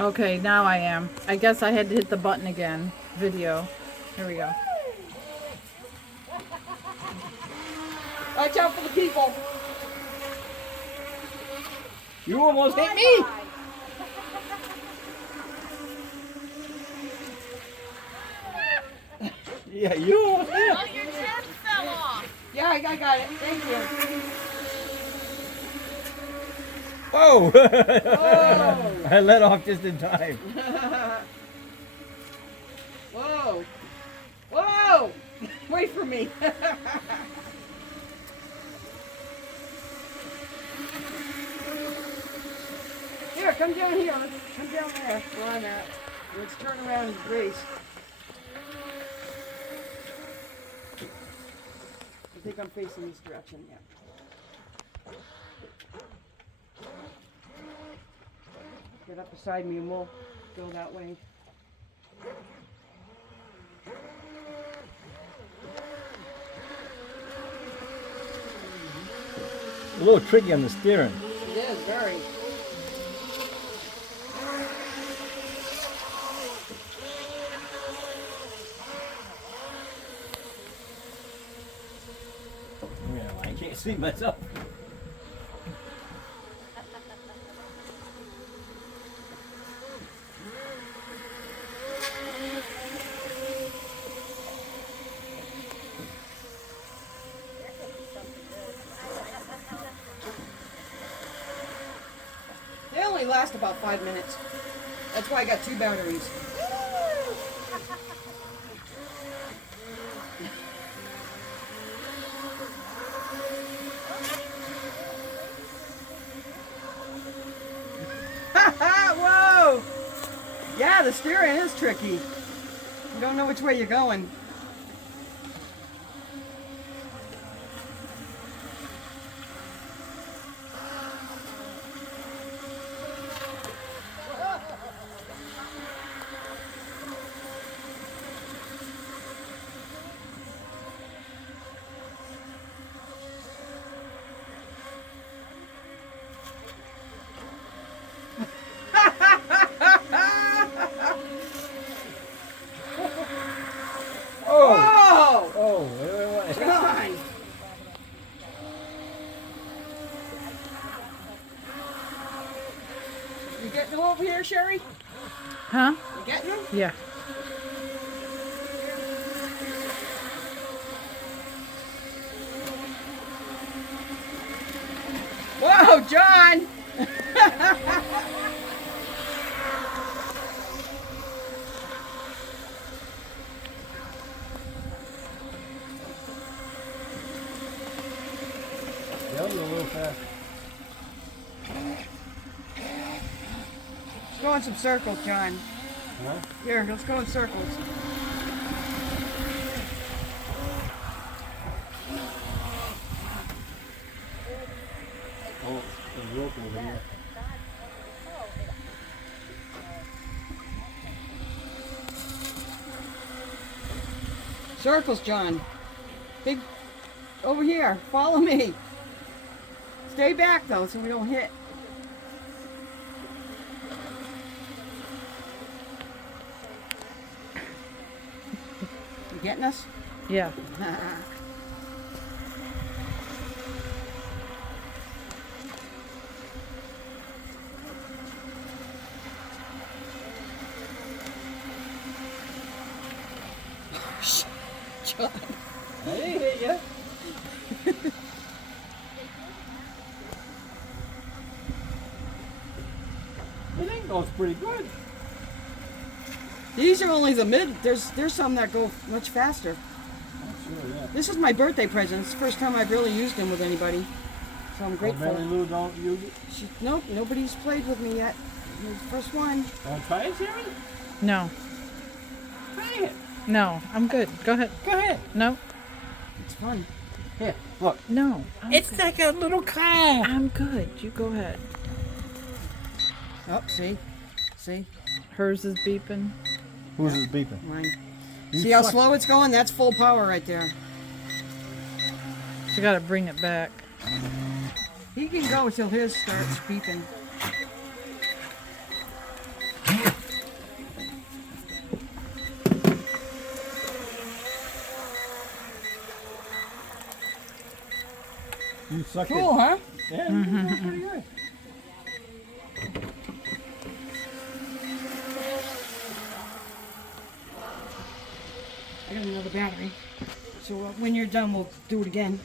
Okay, now I am. I guess I had to hit the button again. Video. Here we go. Watch out for the people. You almost hit me. Yeah, you almost hit. Oh, your tab fell off. Yeah, I got it. Thank you. Whoa! Whoa. I let off just in time. Whoa. Whoa. Wait for me. Here, come down here. Come down there. Where I'm at. Let's turn around and race. I think I'm facing this direction, yeah. Get up beside me and we'll go that way. A little tricky on the steering. It is, very. Yeah, I can't see myself. They only last about 5 minutes. That's why I got 2 batteries. Whoa! Yeah, the steering is tricky. You don't know which way you're going. Oh! Whoa! Oh, wait. John! You getting them over here, Sherry? Huh? You getting them? Yeah. Whoa, John! That was a little fast. Let's go in some circles, John. Huh? Here, let's go in circles. Oh, there's a rope over here. Circles, John. Big, over here. Follow me. Stay back, though, so we don't hit. You getting us? Yeah. John. I didn't hit you. The thing goes pretty good. These are only the mid. There's some that go much faster. I'm sure, yeah. This is my birthday present. It's the first time I've really used them with anybody. So I'm grateful. Mary Lou don't use it. Nope, nobody's played with me yet. You're the first one. Want to try it, Sherry? No. Try it. No. I'm good. Go ahead. Go ahead. No. It's fun. Here, look. No. I'm It's good. like a little car. I'm good. You go ahead. Oh, see? See? Hers is beeping. Who's this beeping? Mine. You See how suck. slow it's going? That's full power right there. You gotta bring it back. He can go until his starts beeping. You suck it. Cool, huh? Yeah, you did that pretty good. I got another battery. So when you're done, we'll do it again.